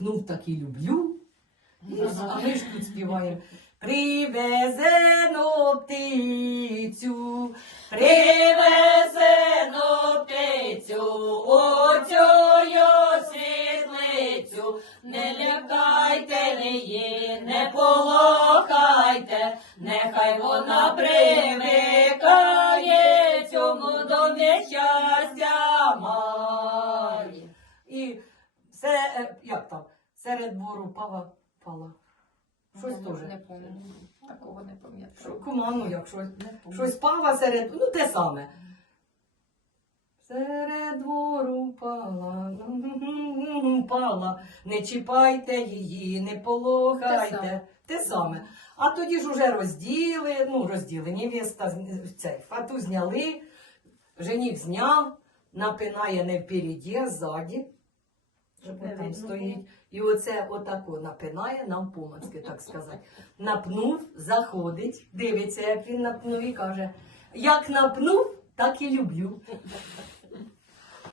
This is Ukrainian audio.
Ну, так і люблю. І, а ми ж тут співаємо. Привезено птицю, привезено птицю, оцю світлицю, не лякайте її, не полохайте, нехай вона привикає цьому до нещастя все, е, як там, серед двору пала, пала. Щось Не- теж. Не пам'ятаю. Такого не пам'ятаю. Що, кума, ну як щось. Щось пава серед, ну те саме. Серед двору пала, пала, не чіпайте її, не Те полохайте. саме. Те саме. А тоді ж уже розділи, ну розділи, невеста цей, фату зняли, жених зняв, напинає не впереді, а ззаді. От там стоїть. І оце отако напинає нам помацки, так сказати. Напнув, заходить, дивиться, як він напнув і каже: як напнув, так і люблю.